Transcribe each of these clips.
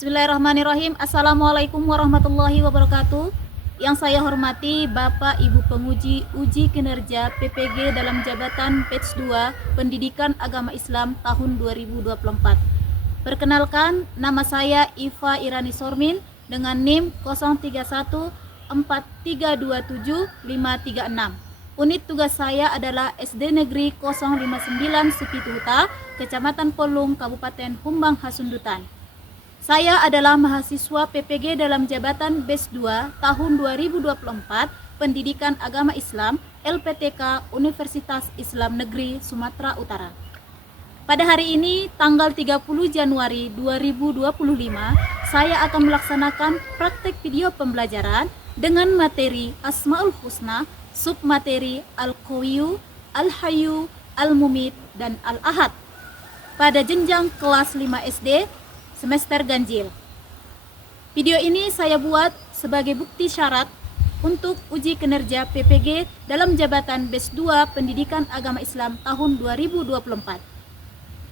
Bismillahirrahmanirrahim. Assalamualaikum warahmatullahi wabarakatuh. Yang saya hormati Bapak Ibu penguji uji kinerja PPG dalam jabatan batch 2 Pendidikan Agama Islam tahun 2024. Perkenalkan, nama saya Iva Irani Sormin dengan NIM 0314327536. Unit tugas saya adalah SD Negeri 059 Sukituhuta, Kecamatan Polung, Kabupaten Humbang Hasundutan. Saya adalah mahasiswa PPG dalam jabatan batch 2 tahun 2024 Pendidikan Agama Islam LPTK Universitas Islam Negeri Sumatera Utara. Pada hari ini tanggal 30 Januari 2025 saya akan melaksanakan praktek video pembelajaran dengan materi Asmaul Husna, submateri Al-Qawiyyu, Al-Hayyu, Al-Mumit, dan Al-Ahad pada jenjang kelas 5 SD semester ganjil. Video ini saya buat sebagai bukti syarat untuk uji kinerja PPG dalam jabatan batch 2 Pendidikan Agama Islam tahun 2024.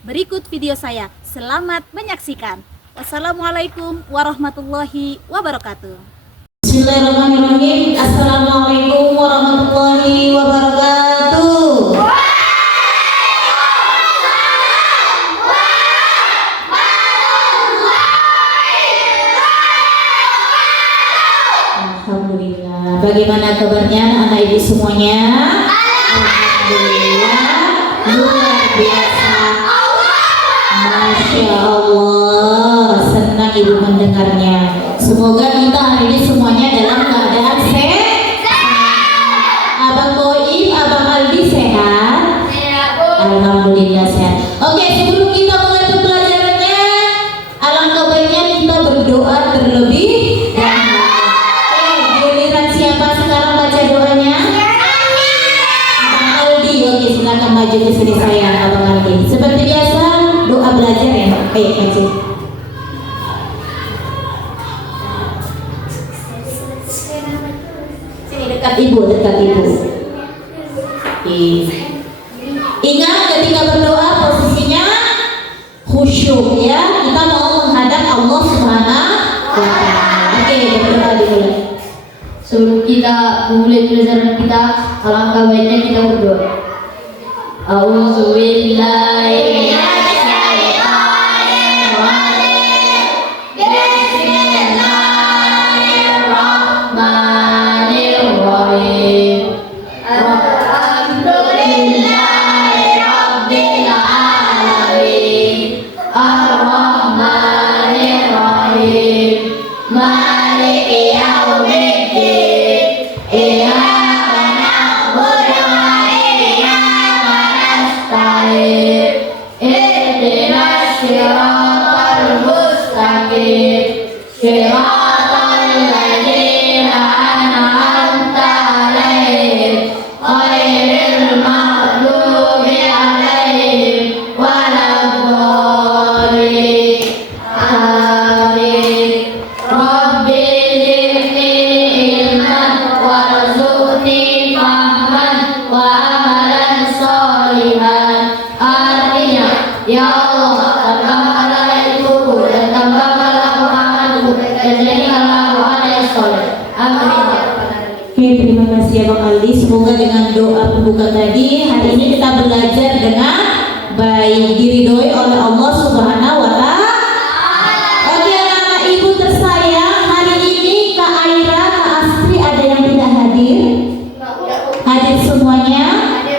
Berikut video saya. Selamat menyaksikan. Wassalamualaikum warahmatullahi wabarakatuh. Bismillahirrahmanirrahim. Assalamualaikum warahmatullahi wabarakatuh. Alhamdulillah. Bagaimana kabarnya anak ibu semuanya? Alhamdulillah. Luar biasa. Masya Allah. Senang ibu mendengarnya. Semoga kita hari ini semuanya dalam keadaan sehat. Abang Boim, Abang Aldi sehat? Alhamdulillah sehat. Oke, sebelum kita mulai pembelajarannya, alangkah baiknya kita berdoa terlebih dahulu. Giliran siapa sekarang baca doanya? Abang Aldi. Oke, silakan maju ke sini sayang, Abang Aldi. Seperti biasa, doa belajar ya. Ayo maju. Dekat ibu. Ingat ketika berdoa posisinya khusyuk ya. Kita mau menghadap Allah Subhanahu wa Ta'ala. Oke, berdoa dulu. Sebelum kita memulai pelajaran kita, alangkah baiknya kita berdoa. A'udzubillahi Semoga dengan doa pembuka tadi hari ini kita belajar dengan baik, diridhoi oleh Allah Subhanahu wa Ta'ala. Oke anak-anak ibu tersayang, hari ini Kak Aira, Kak Astri ada yang tidak hadir? Hadir semuanya?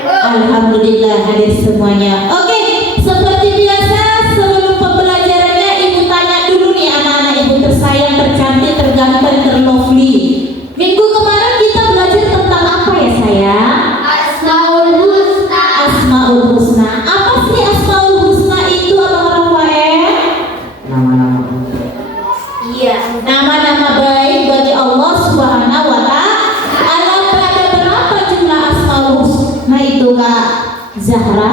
Alhamdulillah hadir semuanya. Oke, seperti biasa sebelum pembelajarannya ibu tanya dulu nih anak-anak ibu tersayang, tercantik, terganteng, terlovely. Minggu kemarin kita belajar tentang apa ya sayang? Asmaul Husna. Asmaul Husna. Apa sih Asmaul Husna itu Abang Rafael? Nama-nama. Iya, nama-nama baik bagi Allah Subhanahu wa Ta'ala. Ada berapa jumlah Asmaul Husna itu Kak Zahra?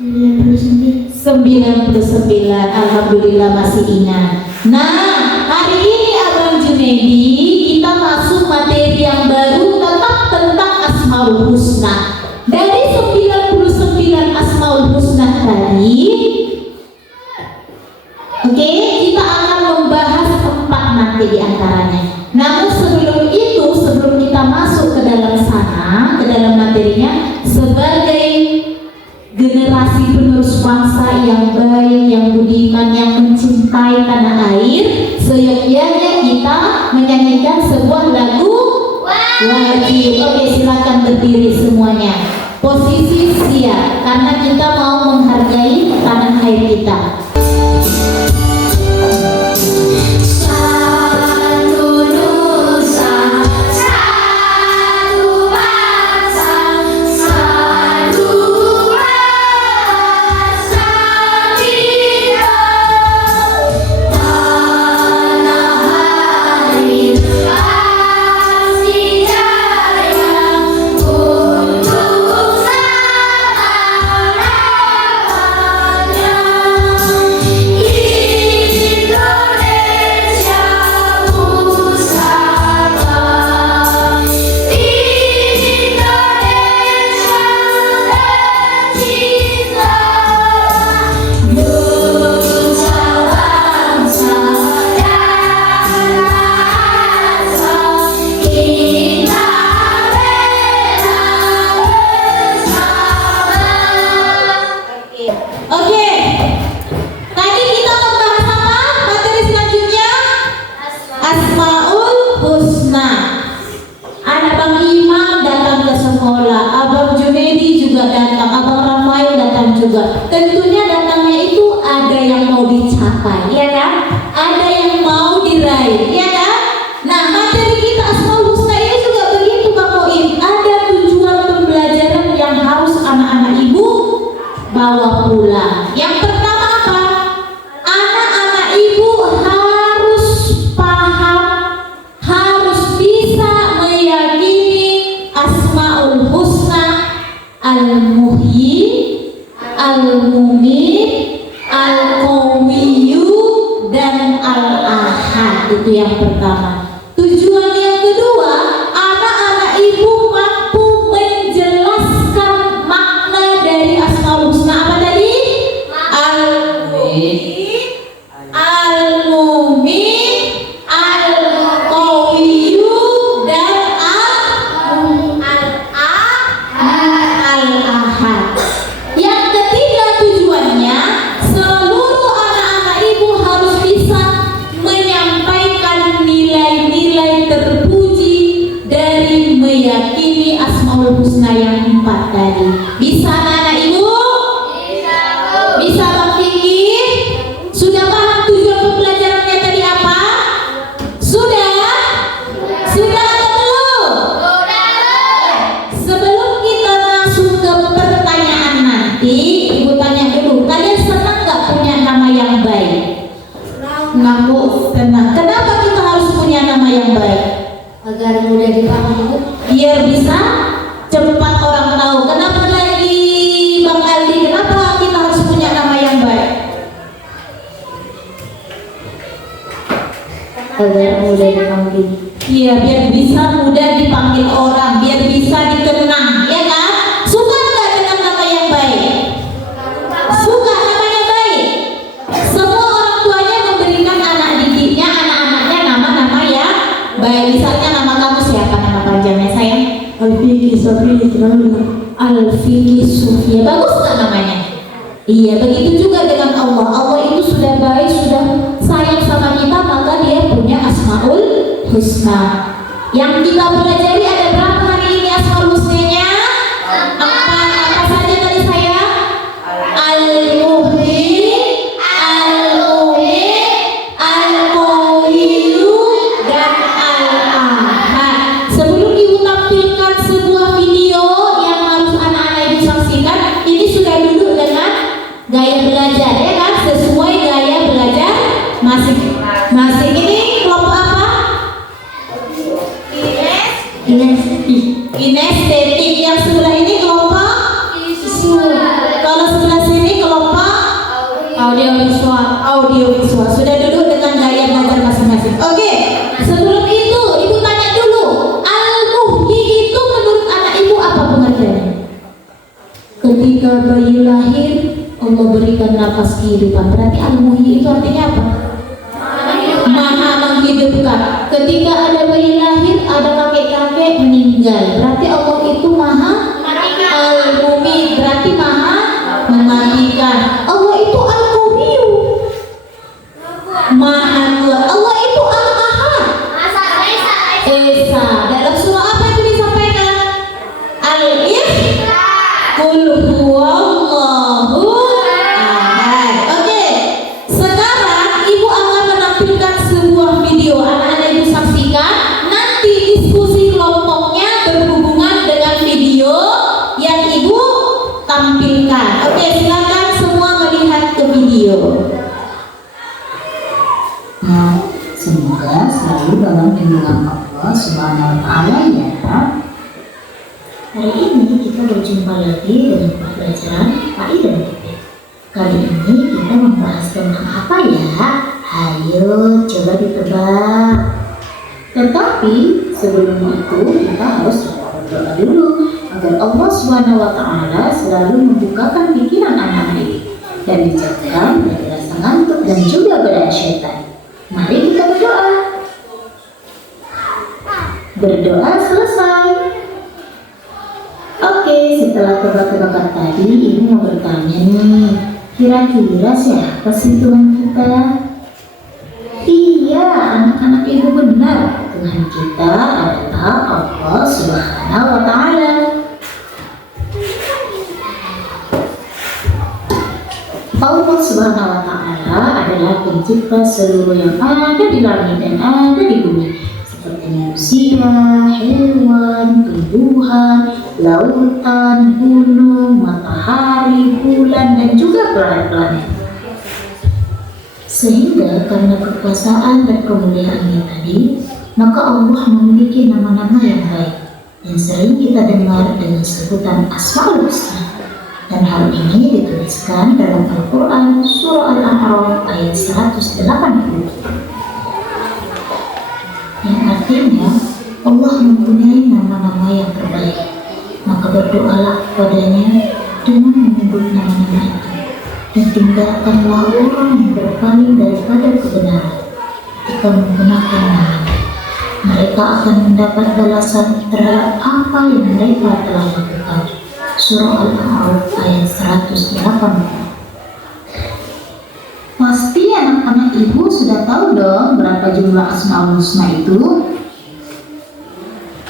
99. 99. Alhamdulillah masih ingat. Nah, hari ini Abang Junedi kita masuk materi yang baru tentang Asmaul Husna. Dari 99 Asmaul Husna tadi, oke, kita akan nanti di antaranya. Namun sebelum itu, sebelum kita masuk ke dalam sana, ke dalam materinya, sebagai generasi penerus bangsa yang baik, yang budiman, yang mencintai tanah air, seyogyanya kita menyanyikan sebuah lagu wajib. Oke, silakan berdiri semuanya. Posisi siap, karena kita mau menghargai tanah air kita. Tentunya datangnya itu ada yang mau dicapai, ya kan? Ada yang mau diraih, ya kan? Nah, materi kita Asmaul Husna ini juga begitu, Pak Koim. Ada tujuan pembelajaran yang harus anak-anak ibu bawa pulang. Yang pertama apa? Anak-anak ibu harus paham, harus bisa meyakini Asmaul Husna Al-Muhyi, Al-Mumin, Al-Qawiyyu, dan Al-Ahad. Itu yang pertama. Tujuan yang kedua, anak-anak ibu mampu menjelaskan makna dari Asmaul Husna. Apa tadi? Al-Mumin, Al-Mumin, Al-Qawiyyu, dan Al-Ahad. Yang ketiga tujuannya, seluruh anak-anak ibu harus bisa menyampaikan nilai-nilai terpuji dari meyakini Asmaul Husna yang 4 tadi. Bisa anak-anak ibu? Bisa, Bu. Bisa, Bang Vicky? Sudah paham tujuan pembelajarannya tadi apa? Sudah? Sudah atau belum? Sebelum kita masuk ke pertanyaan nanti, ibu tanya dulu, kalian senang nggak punya nama yang baik? Ngaku senang. Kenapa kita harus punya nama yang baik? Agar mudah dipanggil. Biar bisa cepat orang tahu. Kenapa lagi Bang Aldi? Kenapa kita harus punya nama yang baik? Agar mudah dipanggil. Iya, biar bisa mudah dipanggil orang, biar bisa dikenang, ya kan? Suka nggak dengan nama yang baik? Suka nama yang baik. Semua orang tuanya memberikan anak didiknya, anak-anaknya nama-nama yang baik. Misalnya nama kamu siapa, nama panjangnya sayang? Alfiki Sofia. Alfiki Sofia. Bagus nggak namanya? Iya, begitu juga dengan Allah. Allah itu sudah baik, sudah sayang sama kita, maka dia punya Asmaul Husna. Yang kita pelajari ada berapa hari ini Asmaul Husnanya? 4. Apa saja tadi saya? Al-Muhyi, Al-Mumin, Al-Qawiyyu, dan Al-Ahad. Sebelum ibu tampilkan sebuah video yang harus anak-anak ibu saksikan, ini sudah duduk dengan gaya belajar, ya kan? Sesuai gaya belajar masing-masing. Ini kelompok apa? Kinestetik. Yang sebelah ini kelompok kalau sebelah sini kelompok audiovisual. Sudah duduk dengan gaya belajar masing-masing. Oke, sebelum itu ibu tanya dulu, Al-Muhyi itu menurut anak ibu apa pengertiannya? Ketika bayi lahir, Allah berikan nafas kehidupan. Berarti Al-Muhyi itu artinya apa? Maha menghidupkan. Hayo. Semoga selalu dalam lindungan Allah Subhanahu wa Ta'ala ya. Hari ini kita berjumpa lagi dengan pembelajaran PAI dan PP. Kali ini kita membahas tentang apa ya? Hayo coba ditebak. Tetapi sebelum itu kita harus berdoa dulu agar Allah Subhanahu wa Ta'ala selalu membukakan pikiran anak-anak ini dan dijauhkan dari rasa ngantuk dan juga godaan syaitan. Mari kita berdoa. Berdoa selesai. Oke, setelah tebak-tebakan tadi, ibu mau bertanya nih, kira-kira siapa sih Tuhan kita? Iya, anak-anak ibu benar. Tuhan kita adalah Allah Subhanahu wa Ta'ala. Allah Subhanahu wa Ta'ala adalah pencipta seluruh yang ada di langit dan ada di bumi, seperti manusia, hewan, tumbuhan, lautan, gunung, matahari, bulan, dan juga planet-planet. Sehingga karena kekuasaan dan kemuliaannya tadi, maka Allah memiliki nama-nama yang baik yang sering kita dengar dengan sebutan Asmaul Husna. Dan hal ini dituliskan dalam Al-Quran Surah Al-A'raf ayat 180, yang artinya Allah mempunyai nama-nama yang terbaik. Maka berdoalah kepadanya dengan menyebut nama-nama itu, dan tinggalkanlah orang yang berpaling daripada kebenaran ketika menggunakan nama. Mereka akan mendapat balasan terhadap apa yang mereka telah lakukan. Surah Al-A'raf ayat 180. Pasti anak-anak ibu sudah tahu dong berapa jumlah Asmaul Husna itu?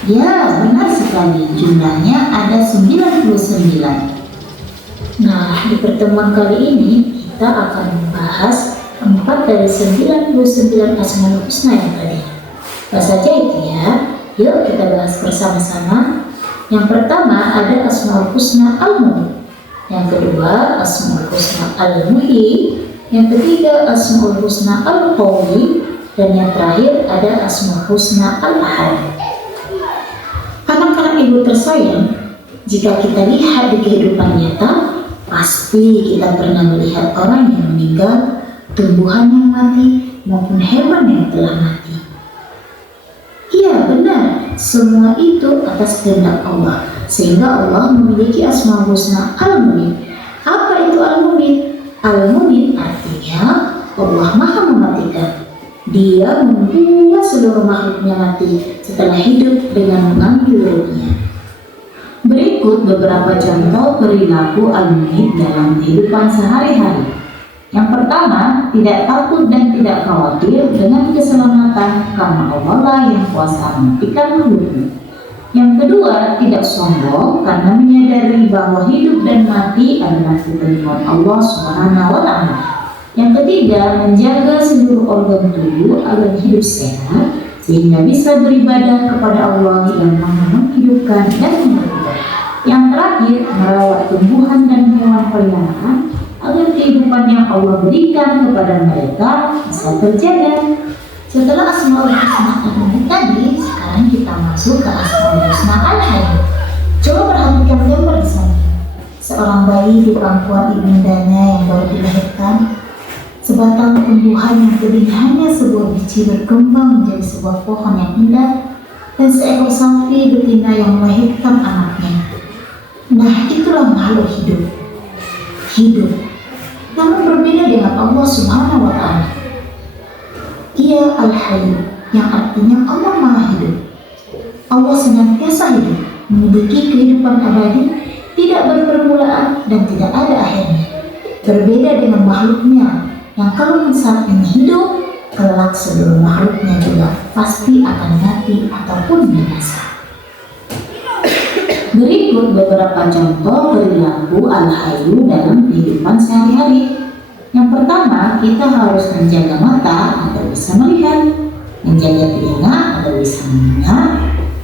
Ya, benar sekali. Jumlahnya ada 99. Nah, di pertemuan kali ini kita akan membahas 4 dari 99 Asmaul Husna yang tadi. Apa saja itu ya? Yuk kita bahas bersama-sama. Yang pertama ada Asmaul Husna Al-Mu'min, yang kedua Asmaul Husna Al-Muhyi, yang ketiga Asmaul Husna Al-Qawi, dan yang terakhir ada Asmaul Husna Al-Ahad. Anak-anak ibu tersayang, jika kita lihat di kehidupan nyata, pasti kita pernah melihat orang yang meninggal, tumbuhan yang mati, maupun hewan yang telah mati. Iya benar, semua itu atas kehendak Allah, sehingga Allah memiliki Asmaul Husna Al-Mu'min. Apa itu Al-Mu'min? Al-Mu'min artinya Allah Maha Mematikan. Dia membuat seluruh makhluknya mati setelah hidup dengan mengambil ruhnya. Berikut beberapa contoh perilaku Al-Mu'min dalam kehidupan sehari-hari. Yang pertama, tidak takut dan tidak khawatir dengan keselamatan karena Allah lah yang kuasa mematikan makhluknya. Yang kedua, tidak sombong karena menyadari bahwa hidup dan mati adalah ketentuan Allah Subhanahu wa Ta'ala. Yang ketiga, menjaga seluruh organ tubuh agar hidup sehat sehingga bisa beribadah kepada Allah yang Maha menghidupkan dan mematikan. Yang terakhir, merawat tumbuhan dan hewan peliharaan agar kehidupan yang Allah berikan kepada mereka bisa terjaga. Setelah Asmaul Husna Al-Mu'min tadi, sekarang kita masuk ke Asmaul Husna Al-Hayy. Coba perhatikan gambar di sana. Seorang bayi di pangkuan ibundanya yang baru dilahirkan, sebatang tumbuhan yang telinganya sebuah biji berkembang menjadi sebuah pohon yang indah, dan seekor sapi betina yang melahirkan anaknya. Nah, itulah makhluk hidup, namun berbeda dengan Allah Subhanahu wa Ta'ala. Ia Al-Hayy, yang artinya Allah Maha Hidup. Allah senantiasa hidup, memiliki kehidupan abadi, tidak berpermulaan dan tidak ada akhirnya. Berbeda dengan makhluknya, yang kalau saatnya hidup, kelak seluruh makhluknya juga pasti akan mati ataupun binasa. Berikut beberapa contoh perilaku Al-Hayy dalam kehidupan sehari-hari. Yang pertama, kita harus menjaga mata agar bisa melihat, menjaga telinga agar bisa mendengar,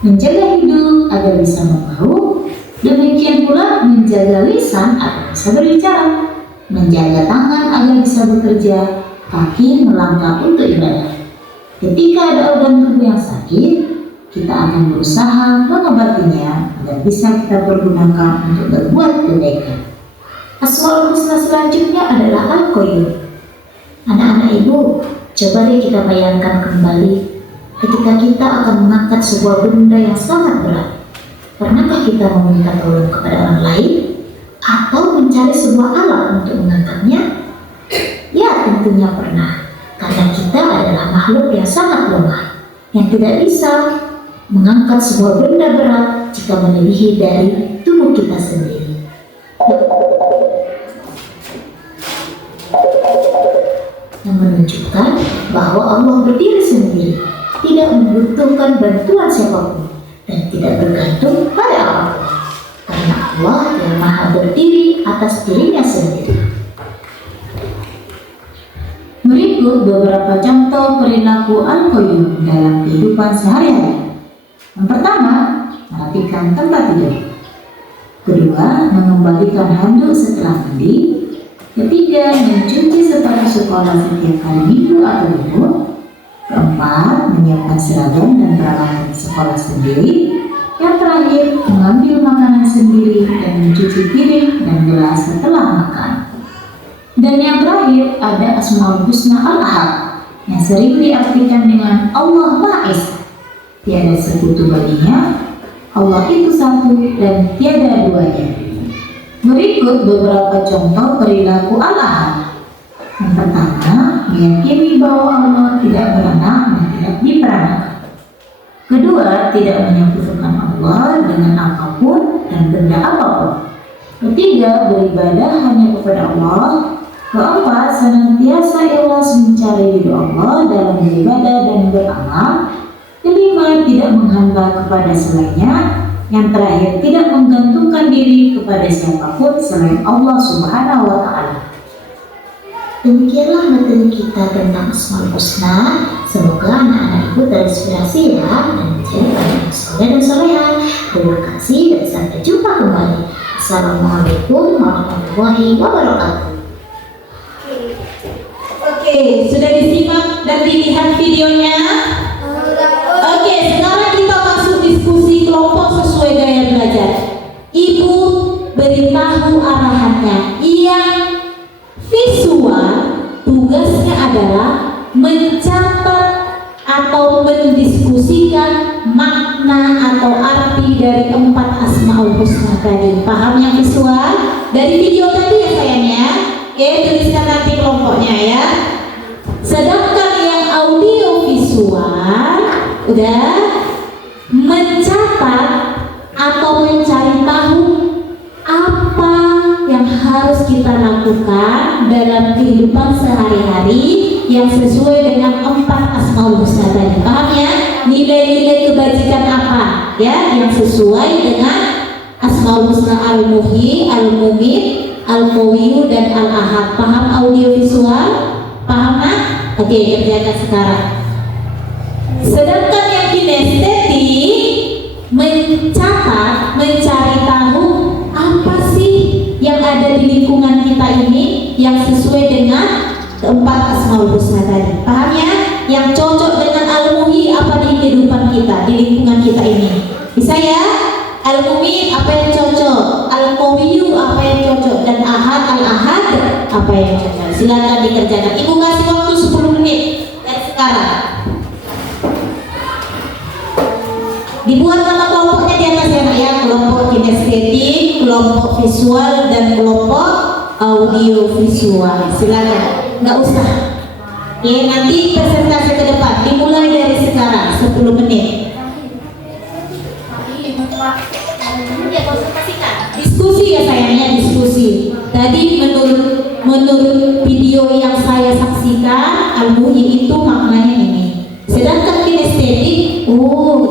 menjaga hidung agar bisa membau, demikian pula menjaga lisan agar bisa berbicara. menjaga tangan agar bisa bekerja, kaki melangkah untuk ibadah. Ketika ada organ tubuh yang sakit, kita akan berusaha mengobatinya agar bisa kita pergunakan untuk berbuat kebaikan. Asmaul Husna selanjutnya adalah Al-Qayyum. Anak-anak ibu, coba deh kita bayangkan kembali ketika kita akan mengangkat sebuah benda yang sangat berat. Pernahkah kita meminta tolong kepada orang lain? Atau mencari sebuah alat untuk mengangkatnya? Ya, tentunya pernah. Karena kita adalah makhluk yang sangat lemah, yang tidak bisa mengangkat sebuah benda berat jika melebihi dari tubuh kita sendiri. Yang menunjukkan bahwa Allah berdiri sendiri, tidak membutuhkan bantuan siapapun, dan tidak bergantung pada apapun. Karena Allah yang maha berdiri atas dirinya sendiri. Berikut beberapa contoh perilaku Al-Qayyum dalam kehidupan sehari-hari. Yang pertama, merapikan tempat tidur. Kedua, mengembalikan handuk setelah mandi. Ketiga, mencuci sepatu sekolah setiap hari Minggu atau libur. Keempat, menyiapkan seragam dan peralatan sekolah sendiri. Yang terakhir, mengambil makanan sendiri dan mencuci piring dan gelas setelah makan. Dan yang terakhir, ada Asmaul Husna Al-Ahad yang sering diartikan dengan Allah Maha Esa. Tiada sekutu baginya, Allah itu satu dan tiada duanya. Berikut beberapa contoh perilaku Al-Ahad. Yang pertama, meyakini bahwa Allah tidak beranak dan tidak diperanakan. Kedua, tidak menyekutukan Allah dengan apapun dan benda apapun. Ketiga, beribadah hanya kepada Allah. Keempat, senantiasa ikhlas mencari ridho Allah dalam beribadah dan beramal. Kelima, tidak menghamba kepada selainnya. Yang terakhir, tidak menggantungkan diri kepada siapapun selain Allah Subhanahu wa Ta'ala. Demikianlah materi kita tentang Asmaul Husna. Semoga anak-anak ibu terinspirasi ya dan menjadi anak soleh dan soleha. Terima kasih dan sampai jumpa kembali. Assalamualaikum warahmatullahi wabarakatuh. Oke, sudah disimak dan dilihat videonya? Oke, sekarang kita masuk diskusi kelompok sesuai gaya belajar. Ibu beritahu arahannya. Yang visual tugasnya adalah mencatat atau mendiskusikan makna atau arti dari 4 Asmaul Husna tadi. Paham yang visual? Dari video tadi ya sayangnya. Oke, tuliskan nanti kelompoknya ya. Sedangkan yang audio visual udah mencatat atau mencari tahu apa yang harus kita lakukan dalam kehidupan sehari-hari yang sesuai dengan 4 Asmaul Husna tadi. Paham ya? Nilai-nilai kebajikan apa ya yang sesuai dengan Asmaul Husna Al-Muhyi, Al-Mumit, Al-Qawiyyu dan Al-Ahad. Paham audio visual? Paham nak? Oke, kerjakan sekarang. Sedangkan yang kinestetik mencatat, mencari tahu apa sih yang ada di lingkungan kita ini yang sesuai dengan 4 Asmaul Husna tadi. Paham ya? Yang cocok dengan Al-Muhyi apa di kehidupan kita, di lingkungan kita ini. Bisa ya? Al-Mumit apa yang cocok, Al-Qawiyyu apa yang cocok, dan Al-Ahad apa yang cocok. Silakan dikerjakan. Ibu kasih waktu 10 menit dari sekarang. Dibuat nama kelompoknya di atas ya nak ya. Kelompok kinestetik, kelompok visual, dan kelompok audio visual. Silakan. Nggak usah. Ya, nanti presentasi ke depan. Dimulai dari sekarang 10 menit. Diskusi ya sayangnya, diskusi. Tadi menurut video yang saya saksikan, Al-Muhyi itu maknanya ini. Sedangkan kinestetik,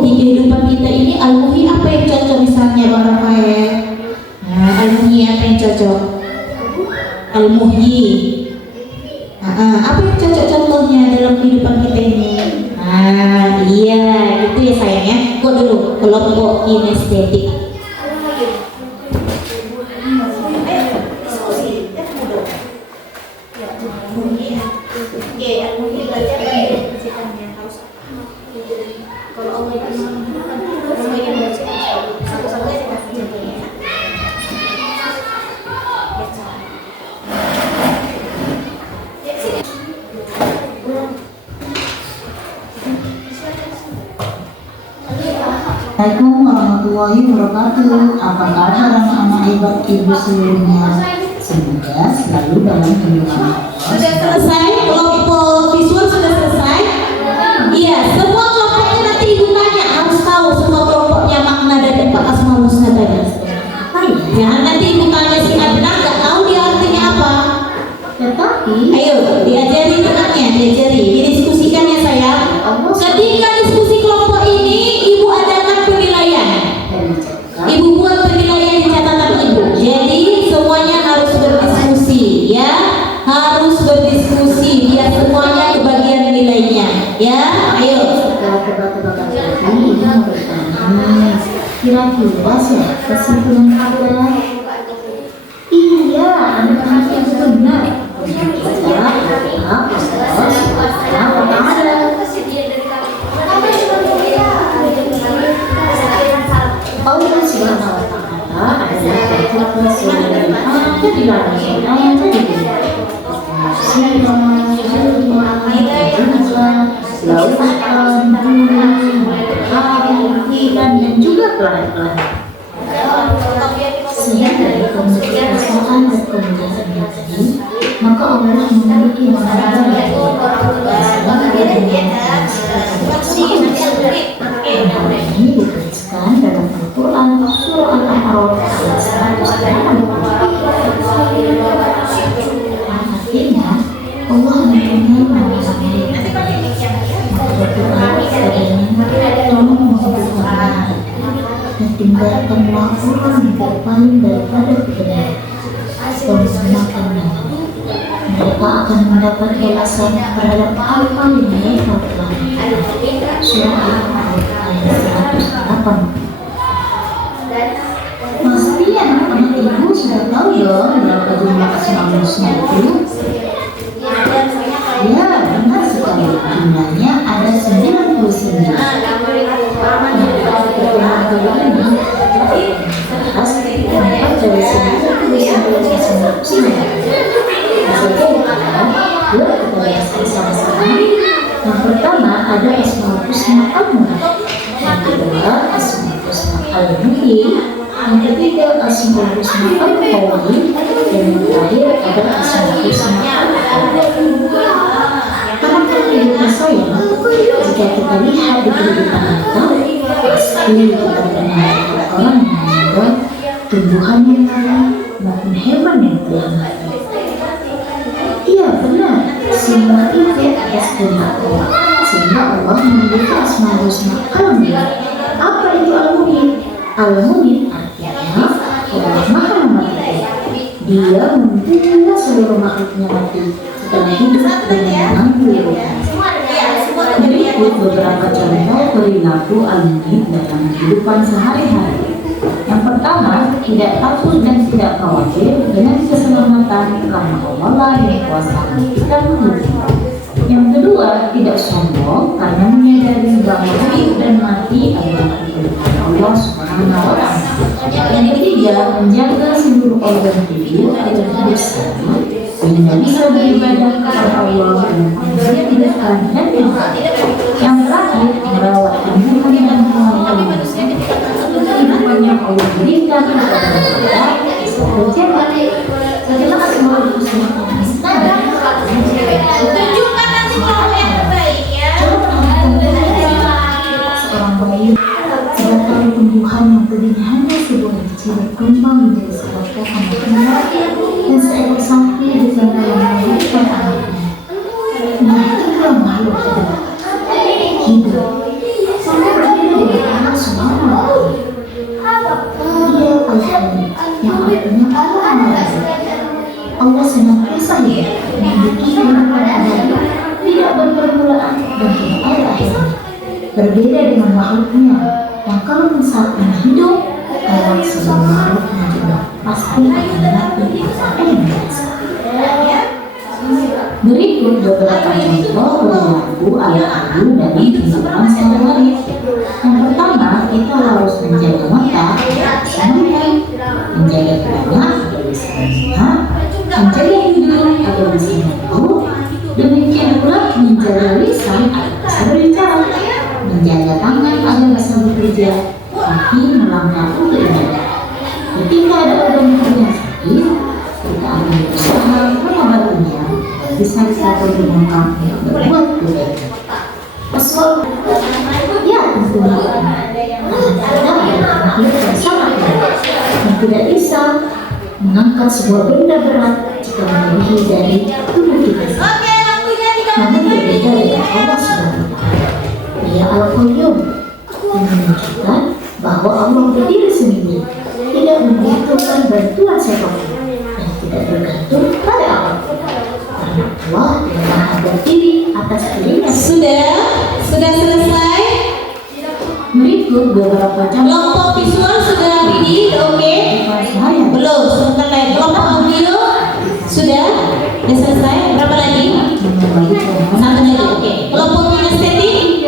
di kehidupan kita ini Al-Muhyi apa yang cocok misalnya Bang Rafael? Nah, Al-Muhyi apa yang cocok? Al-Muhyi. Apa yang cocok contohnya dalam kehidupan kita ini? Iya, itu ya sayangnya. Kok dulu kelompok kinestetik. Assalamualaikum warahmatullahi wabarakatuh. Apa kabar anak-anak hebat ibu seluruhnya? Semoga selalu dalam lindungan Allah. Sudah selesai? Kelompok visual sudah selesai? Iya, semua kelompoknya nanti ibu tanya, harus tahu semua kelompoknya makna dari 4 Asmaul Husna tadi. Jangan nanti ibu tanya si Adnan nggak tahu dia artinya apa. Tetapi Ayo, diajari dengannya, diajari, didiskusikan ya sayang. Ketika diskusi kelompok ini, ibu adakan penilaian. Ibu buat penilaian di catatan ibu. Jadi semuanya harus berdiskusi, ya, harus berdiskusi biar semuanya kebagian nilainya, ya. Ayo. setelah tebak-tebakan tadi, ibu mau bertanya, kira-kira siapa kesimpulan kalian? Iya, anak-anak yang benar. Kita Allah Subhanahu wa Ta'ala adalah Rasul dari ayat di langit, ayat di bumi. Lautan, gunung, ikan dan juga planet-planet. Sehingga dari kekuasaan dan kemuliaannya tadi, maka Allah memiliki manfaat bagi ini dituliskan dalam Al-Quran surah Al-A'raf ayat 160. Artinya Allah mempunyai manfaat tolong menghubungkannya dan tinggalkanlah orang yang berpaling daripada kebenaran dan semakannya. Mereka akan mendapat balasan terhadap apa yang mereka telah lakukan. Surah Al-A'raf ayat 180. Pasti anak-anak ibu sudah tahu dong berapa jumlah Asmaul Husna itu? Ya, benar sekali. Jumlahnya ada 99. Yang pertama ada Asmaul Husna Al-Mulk, yang kedua Asmaul Husna Al-Muhyi, yang ketiga Asmaul Husna Al-Qawi, dan yang terakhir ada Asmaul Husna Al-Qawi. Karena saya, jika kita lihat di kehidupan kita, pasti kita mengenal orang yang meninggal, tumbuhan yang lain, maupun hewan yang telah mati. Iya benar, semua itu atas kehendak Allah. Sehingga Allah memiliki Asmaul Husna Al-Muhyi. Apa itu Al-Muhyi? Al-Muhyi artinya Allah Maha Mematikan. Dia membunuh seluruh makhluknya mati setelah hidup dengan menanggung. Berikut beberapa contoh perilaku Al-Muhyi dalam kehidupan sehari-hari. Yang pertama, tidak takut dan tidak khawatir dengan keselamatan karena Allah lah yang kuasa memberikan hidup. Yang kedua, tidak sombong karena menyadari bahwa hidup dan mati adalah kehendak Allah Subhanahu wa Ta'ala. Yang ketiga, menjaga seluruh organ tubuh agar hidup selamat sehingga bisa beribadah kepada Allah dengan menghidupkan dan menjaga. Yang terakhir, merawat tumbuhan dan hewan kehidupan yang Allah berikan kepada kita terjadi. Setelah Asmaul Husna Tunjukkan nanti kelompok yang terbaik ya. seorang bayi sedangkan tumbuhan yang tadinya hanya sebuah biji berkembang menjadi sebuah pohon besar dan seekor sapi bisa melahirkan anaknya. Nah, itulah makhluk hidup. Sangat berbeda dengan Allah Subhanahu wa Ta'ala. Dia Al-Hayy yang artinya Allah Maha. Allah senantiasa hidup, memiliki kehidupan abadi, tidak berpermulaan dan tidak ada akhirnya. Berbeda dengan makhluknya yang kalau misalnya hidup, kalau seluruh makhluknya juga pasti akan mati sampai binasa. Berikut beberapa contoh perilaku ayah ibu dalam kehidupan sehari-hari. Yang pertama, kita harus menjaga mata, menjaga telinga agar bisa mendengar, menjaga hidung agar bisa menggigit, demikian pula menjaga lisan agar bisa berbicara, menjaga tangan agar bisa bekerja, Tahan kita adalah makhluk yang sangat berat yang tidak bisa mengangkat sebuah benda berat jika melebihi dari tubuh kita sendiri. Namun berbeda dengan Allah SWT. Dia Al-Qayyum yang menunjukkan bahwa Allah berdiri sendiri, tidak membutuhkan bantuan siapapun dan tidak bergantung pada apapun. Karena Allah yang maha berdiri atas dirinya. Sudah selesai. Berikut beberapa contoh Kelompok visual sudah ready, oke? Belum, sebentar lagi. Kelompok audio sudah selesai. Berapa lagi? Satu lagi, oke. Kelompok kinestetik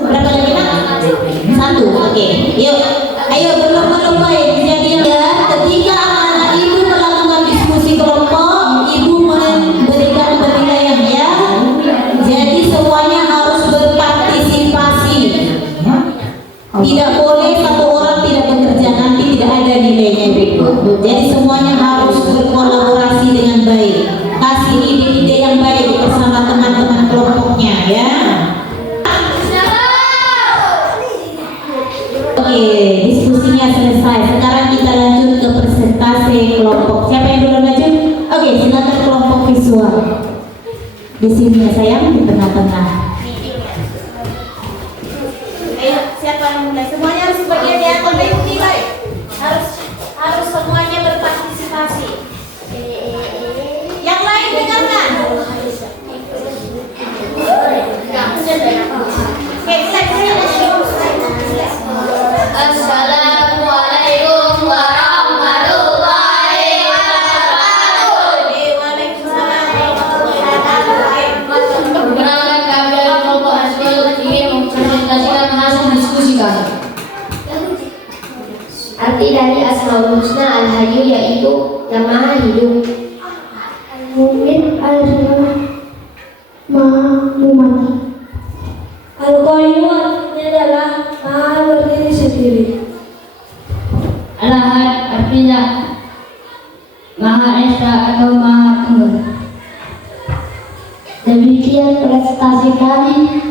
berapa lagi nak? Satu, oke. Yuk, ayo berlomba-lomba ya. Kejadian ya. Ketika anak ibu melakukan diskusi kelompok, ibu memberikan penilaian ya. Jadi semuanya harus berpartisipasi. Tidak boleh satu orang tidak bekerja, nanti tidak ada nilainya berikut. Jadi semuanya harus berkolaborasi dengan baik. Kasih ide-ide yang baik bersama teman-teman kelompoknya ya. Oke, diskusinya selesai. Sekarang kita lanjut ke presentasi kelompok. Siapa yang dulu lanjut? Oke, silakan kelompok visual. Di sini ya sayang, di tengah-tengah. Ayo, siapa yang mulai? Semuanya harus bagian di atas nilai. Harus semuanya berpartisipasi. Yang lain dengarkan. Oke, Assalamualaikum warahmatullahi wabarakatuh. Perkenalkan kami dari kelompok Asbel ingin mempresentasikan hasil diskusi kami. Arti dari Asmaul Husna Al-Hayyu yaitu yang maha hidup. Mungkin adalah maha mati. Al-Qayyum artinya adalah maha berdiri sendiri. Al-Ahad artinya maha esa atau maha tunggal. Demikian prestasi kami.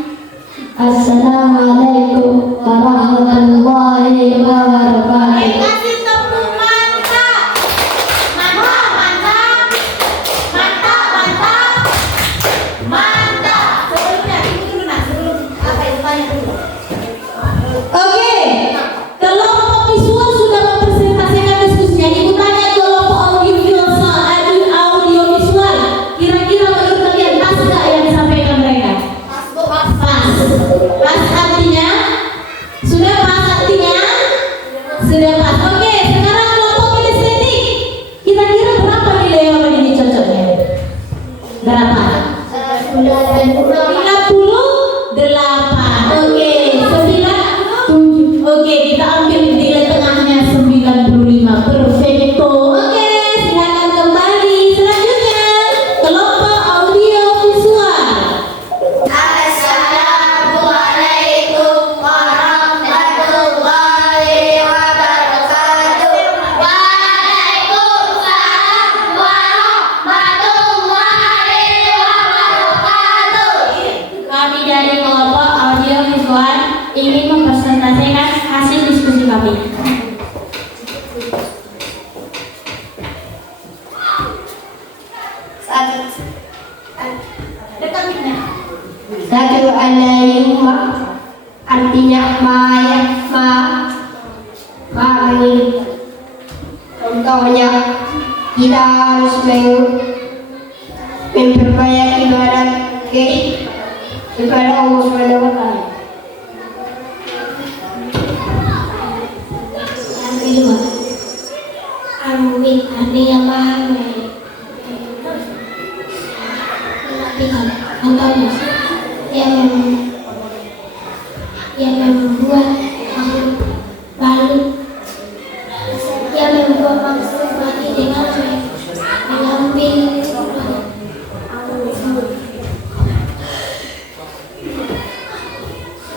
Assalamualaikum warahmatullahi wabarakatuh. kasih tepuk mantap. Mantap. Sebelumnya ibu dulu nak, sebelum apa itu tanya dulu. Oke. Kelompok visual sudah mempresentasikan diskusinya. Ibu tanya kelompok audio visual. Kira-kira menurut kalian pas nggak yang disampaikan mereka? Pas artinya? Sudah pas artinya? Sudah pas. Oke, sekarang kelompok kinestetik. Kira-kira berapa nilai orang ini cocoknya? Berapa? 58. Oke, 9. Oke, kita ambil nilai tengahnya 95. Perfecto. Oke, silakan kembali. Selanjutnya, kelompok audio visual. Assalamualaikum warahmatullahi wabarakatuh. Waalaikumsalam warahmatullahi wabarakatuh. Kami dari kelompok audio visual ingin mempresentasikan hasil diskusi kami. Satu alayuma artinya ma'amil. Contohnya kita harus memperbanyak ibadat kepada Allah Subhanahu wa Ta'ala. Yang kedua, amin artinya maha contohnya yang membuat balut yang membuat maksud mati dengan mengambil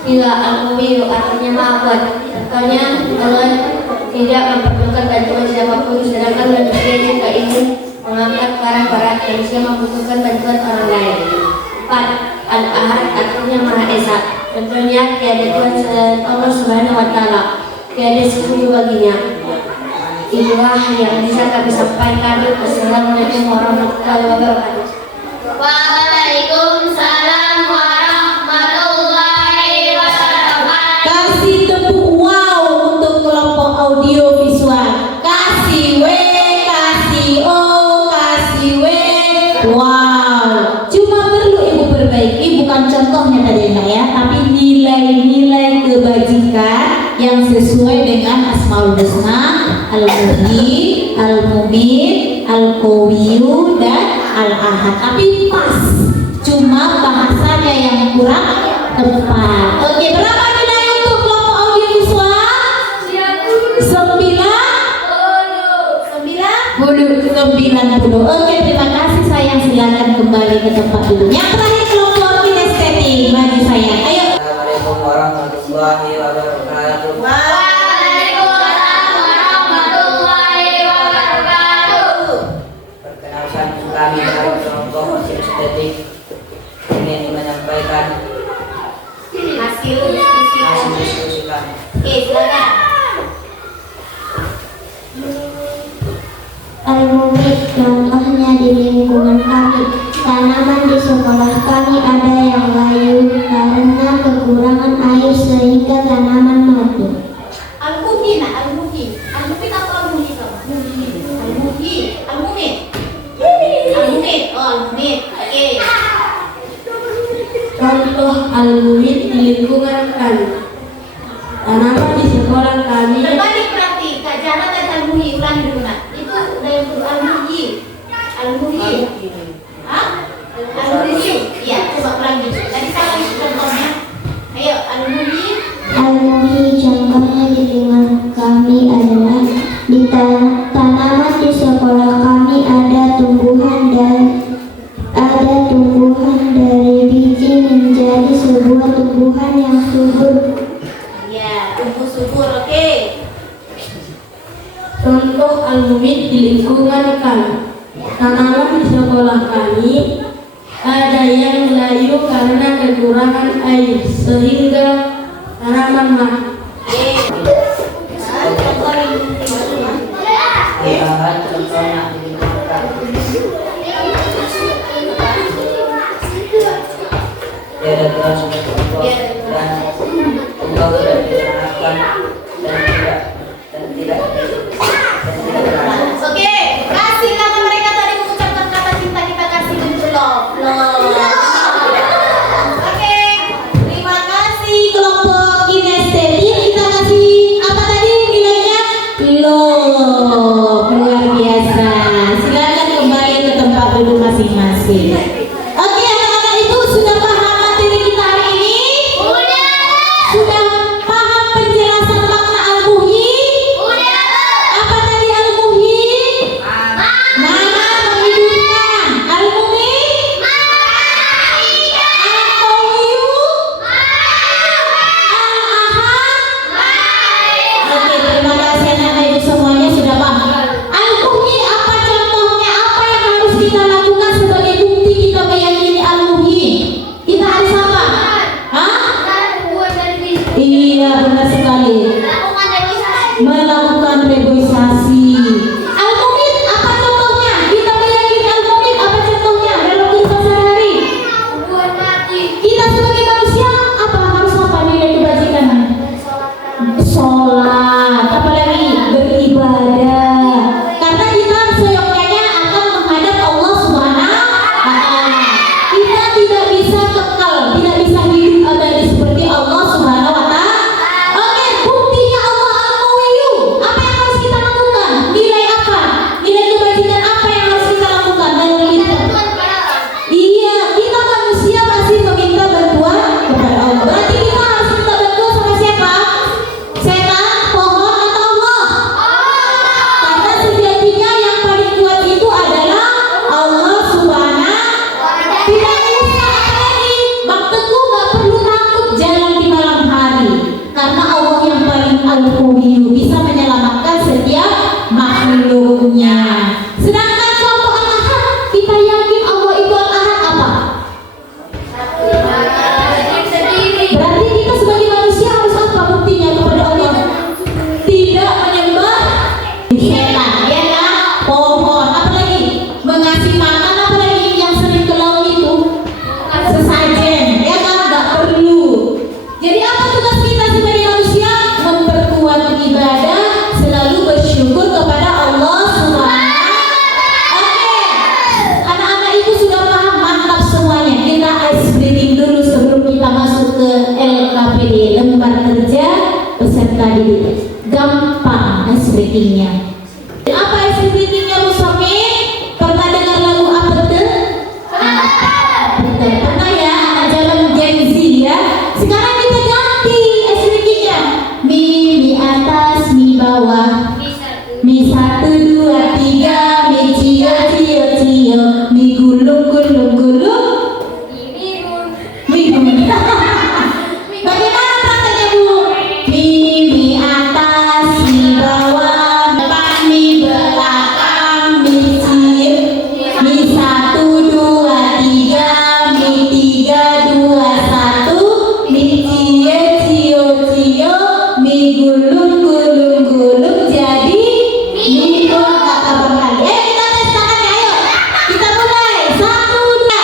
tidak al-mubiru artinya maafkan. Contohnya Allah tidak memerlukan bantuan siapapun, sedangkan manusia juga ingin mengangkat barang berat manusia membutuhkan bantuan orang lain. 4. Al-Ahad artinya Maha Esa. Contohnya tiada Tuhan selain Allah Subhanahu wa Ta'ala, tiada sekutu baginya. Itulah yang bisa kami sampaikan. Assalamualaikum warahmatullahi wabarakatuh. Waalaikumsalam warahmatullahi wabarakatuh. Kasih tepuk wow untuk kelompok audio visual. Kasih W, kasih O, kasih W. Wow. Cuma perlu ibu perbaiki, bukan contohnya tadi ya, tapi nilai-nilai kebajikan yang sesuai dengan Asmaul Husna, Al-Muhyi, Al-Mumin, Al-Qawiyyu, dan Al-Ahad. Tapi pas, cuma bahasanya yang kurang tepat. Oke, berapa nilai untuk kelompok audio visual? 90. Oke, terima kasih sayang. Silakan kembali ke tempat dulu. Yang terakhir kelompok kinestetik, maju sayang. Ayo. Assalamualaikum warahmatullahi wabarakatuh. Waalaikumsalam warahmatullahi wabarakatuh. Perkenalkan kami dari kelompok kinestetik ingin menyampaikan Hasil diskusi kami. Oke, silakan. Al-Mumit contohnya di lingkungan kami. Tanaman di sekolah kami ada yang layu karena kekurangan air sehingga tanaman mati. Al-Muhin atau Al-Muhi kamu? Al-Muhin. Oh, Al-Muhin. Oke. Contoh Al-Muhit di lingkungan kami. Tanaman di sekolah kami. Berbalik berarti Kak Jana dan Al-Muhi ulangi dulu nak. Itu dari Al-Muhi. Al-Muhi. Hah? Al-Muhi. Iya, coba ulangi. Tadi salah itu contohnya. Ayo, Al-Muhi. Al-Muhi contohnya di lingkungan kami adalah di tanaman di sekolah kami ada tumbuhan dari biji menjadi sebuah tumbuhan yang subur. Ya, tumbuh subur. Oke. Contoh Al-Muhit di lingkungan kami. Tanaman di sekolah kami ada yang layu karena kekurangan air sehingga tanaman mati. Lihat contohnya dimakan. Tiada Tuhan selain Allah dan Allah tidak dibenarkan dan tidak Oke, kasih nama mereka tadi mengucapkan kata cinta kita kasih untuk love. Oke, terima kasih Kelompok kinestetik kita kasih apa tadi nilainya? Loh, luar biasa. Silakan kembali ke tempat duduk masing-masing. Oke, anak-anak itu sudah paham materi kita hari ini? Sudah paham penjelasan makna Al-Muhyi? Apa tadi Al-Muhyi? splittingnya. Apa isi splittingnya Musafir? Pernah dengar lagu apa tuh? Pernah ya, anak zaman Gen Z ya. Sekarang kita ganti isi splittingnya. Mi atas, mi bawah. Mi 1, 2, 3, mi cio cio cio, mi gulung gulung gulung, mi gulung. Bagaimana prakteknya Bu? Mi atas, mi bawah, depan, mi belakang, mi cio, mi 1, 2, 3, mi 3, 2, 1, mi cio cio cio, mi gulung gulung gulung jadi minggu kata Bang. Kita tes tangannya, ayo. Kita mulai. 1, 2.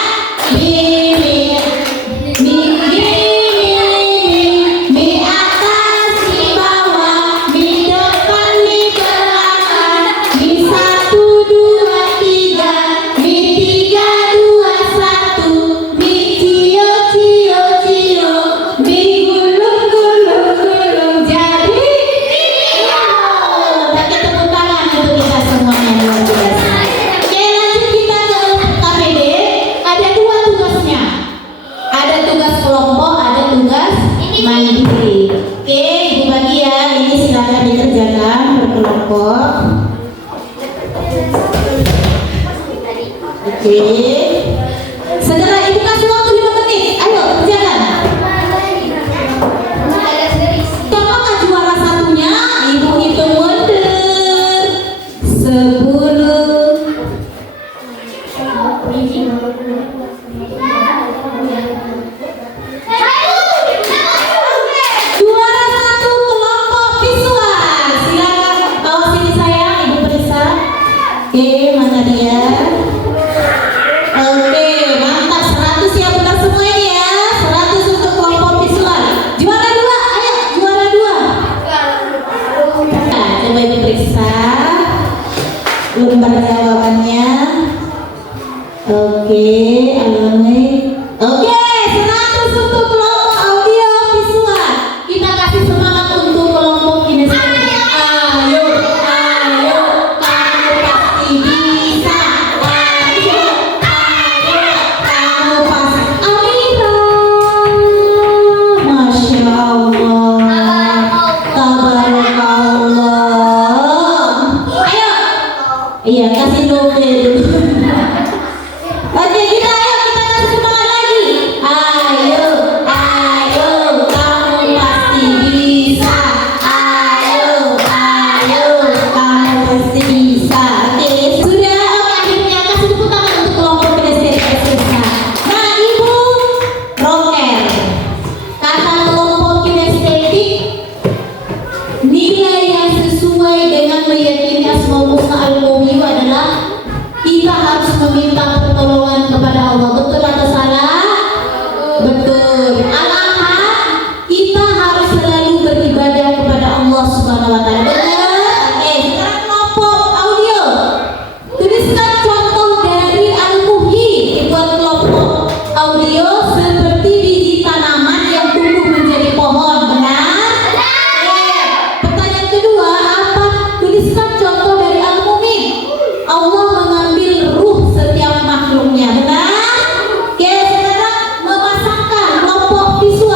Mi atas, mi bawah, mi depan, mi belakang. Mi 1, 2, 3. Mi 3, 2, 1. Mi cio cio cio. Mi gulung gulung gulung jadi pakai tepuk tangan untuk kita semuanya luar biasa. Oke, lanjut kita ke KPD. Ada 2 tugasnya. Ada tugas kelompok, ada tugas mandiri. Oke, Ibu bagi ya. Ini silakan dikerjakan berkelompok. Oke. Setelah Ibu kasih waktu 5 menit. Ayo kerjakan. Siapakah juara satunya? Ibu hitung mundur. 10. Juara 1 kelompok visual. Silakan bawa sini sayang, Ibu periksa. Oke, mana dia? Oke, mantap. 100 ya, benar semuanya ya. 100 untuk kelompok visual. Juara 2, ayo juara 2. Nah, coba Ibu periksa lembar jawabannya. Oke, alumni. Oke, 100 untuk kelompok audio visual. Kita kasih semangat untuk kelompok kinestetik. Ayo, ayo, kamu pasti bisa. Ayo, kamu pasti. Amira, Masya Allah, Tabarakallah. Ayo, iya kasih dobe dulu. Oke, kita kasih semangat lagi. Ayo, ayo, kamu pasti bisa. Ayo, ayo, kamu pasti bisa. Oke, sudah. Oke, akhirnya kasih tepuk tangan untuk kelompok kinestetik. Nah, Ibu rocker. Kata kelompok kinestetik, nilai yang sesuai dengan meyakini Asmaul Husna Al-Muhyi adalah kita harus meminta pertolongan kepada Allah. Betul atau salah? Betul. Al-Ahad, kita harus selalu beribadah kepada Allah Subhanahu wa taala. Betul? Oke, sekarang kelompok audio. Tuliskan contoh dari Al-Muhyi dibuat kelompok audio seperti biji tanaman yang tumbuh menjadi pohon. Benar? Pertanyaan kedua, apa? Tuliskan contoh dari Al-Mumin. Allah mengambil ruh setiap makhluknya. Benar? Oke, sekarang memasangkan kelompok visual.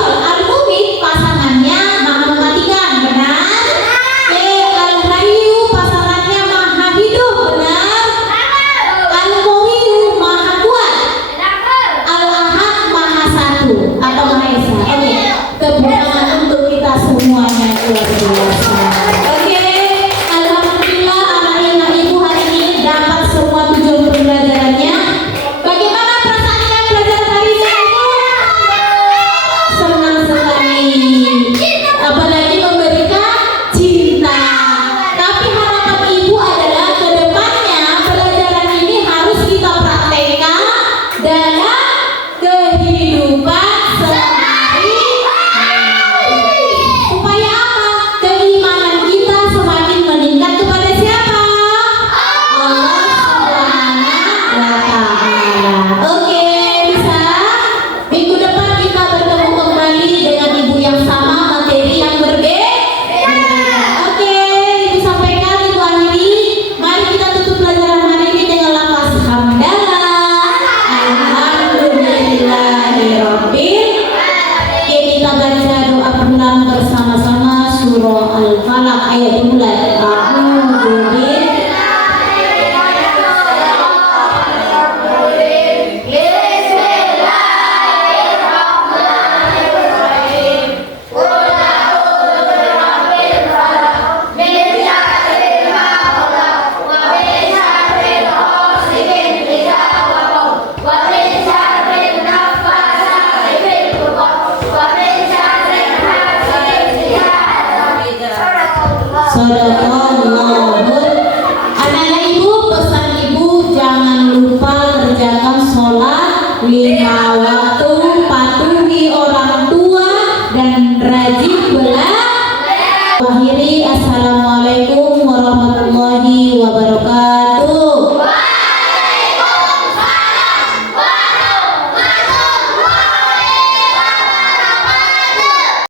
sodako